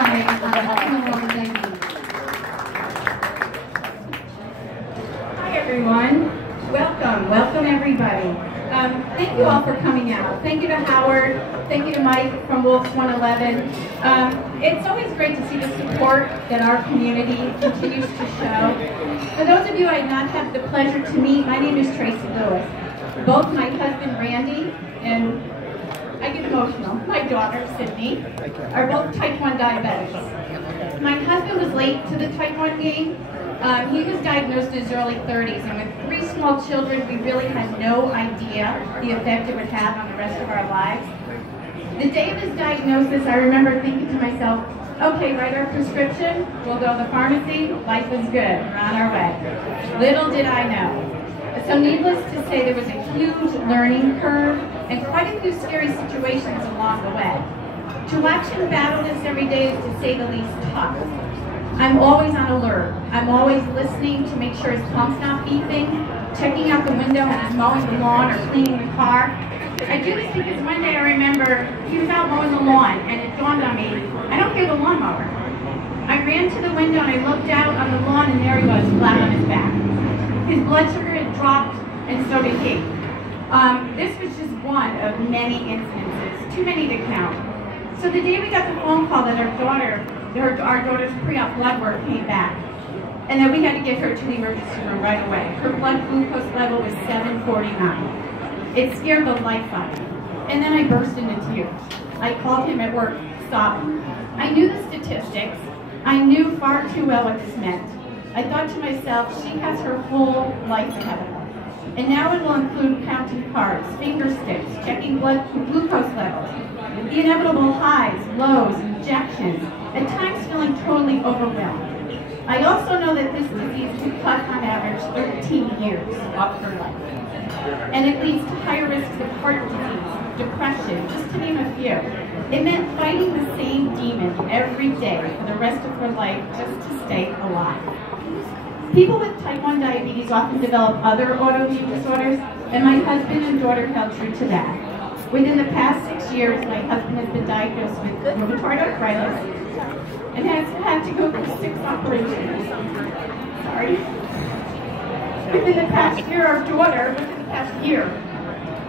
by diabetes. Hi everyone. Welcome everybody. Thank you all for coming out. Thank you to Howard. Thank you to Mike from Wolf's 111. It's always great to see the support that our community continues to show. For those of you I have not had the pleasure to meet, my name is Tracy Lewis. Both my husband Randy and I get emotional. My daughter Sydney are both type 1 diabetics. My husband was late to the type 1 game. He was diagnosed in his early 30s, and with 3 small children, we really had no idea the effect it would have on the rest of our lives. The day of his diagnosis, I remember thinking to myself, okay, write our prescription, we'll go to the pharmacy, life is good, we're on our way. Little did I know. So needless to say, there was a huge learning curve and quite a few scary situations along the way. To watch him battle this every day is, to say the least, tough. I'm always on alert. I'm always listening to make sure his pump's not beeping, checking out the window when he's mowing the lawn or cleaning the car. I do this because one day I remember he was out mowing the lawn, and it dawned on me, I don't hear the lawnmower. I ran to the window and I looked out on the lawn, and there he was, flat on his back. His blood sugar had dropped, and so did he. This was just one of many incidences, too many to count. So the day we got the phone call that our daughter's pre-op blood work came back, and that we had to get her to the emergency room right away. Her blood glucose level was 749. It scared the life out of me. And then I burst into tears. I called him at work, sobbing. I knew the statistics. I knew far too well what this meant. I thought to myself, she has her whole life ahead of her. And now it will include counting carbs, finger sticks, checking blood glucose levels, the inevitable highs, lows, injections, at times feeling totally overwhelmed. I also know that this disease can cut on average 13 years off her life. And it leads to higher risks of heart disease, depression, just to name a few. It meant fighting the same demon every day for the rest of her life just to stay alive. People with type 1 diabetes often develop other autoimmune disorders, and my husband and daughter held true to that. Within the past 6 years, my husband has been diagnosed with rheumatoid arthritis and has had to go through 6 operations. Sorry. Within the past year,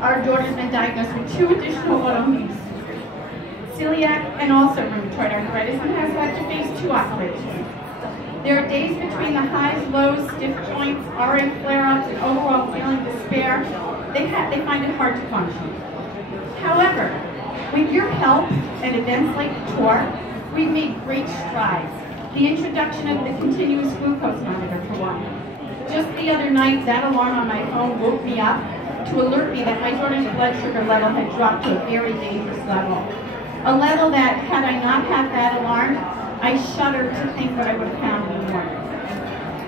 our daughter's been diagnosed with 2 additional autoimmune disorders, celiac and also rheumatoid arthritis, and has had to face 2 operations. There are days between the highs, lows, stiff joints, RA flare-ups, and overall feeling despair. They find it hard to function. However, with your help and events like the tour, we've made great strides. The introduction of the continuous glucose monitor, for one. Just the other night, that alarm on my phone woke me up to alert me that my daughter's blood sugar level had dropped to a very dangerous level. A level that, had I not had that alarm, I shudder to think what I would have found in the morning.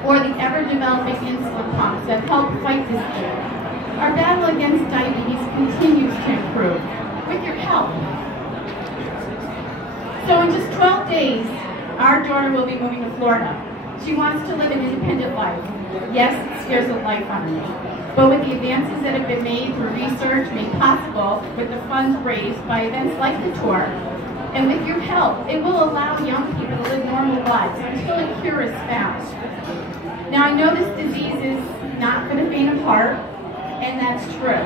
Or the ever-developing insulin pumps that help fight this disease. Our battle against diabetes continues to improve, with your help. So in just 12 days, our daughter will be moving to Florida. She wants to live an independent life. Yes, it scares the life out of me. But with the advances that have been made through research made possible with the funds raised by events like the tour, and with your help, it will allow young people to live normal lives until a cure is found. Now, I know this disease is not for the faint of heart, and that's true.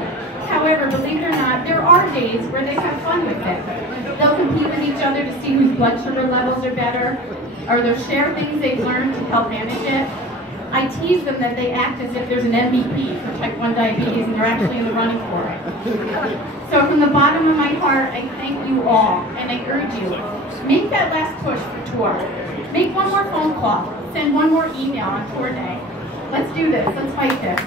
However, believe it or not, there are days where they have fun with it. They'll compete with each other to see whose blood sugar levels are better, or they'll share things they've learned to help manage it. I tease them that they act as if there's an MVP for type 1 diabetes and they're actually in the running for it. So from the bottom of my heart, I thank you all, and I urge you, make that last push for tour. Make one more phone call, send one more email on tour day. Let's do this, let's fight this.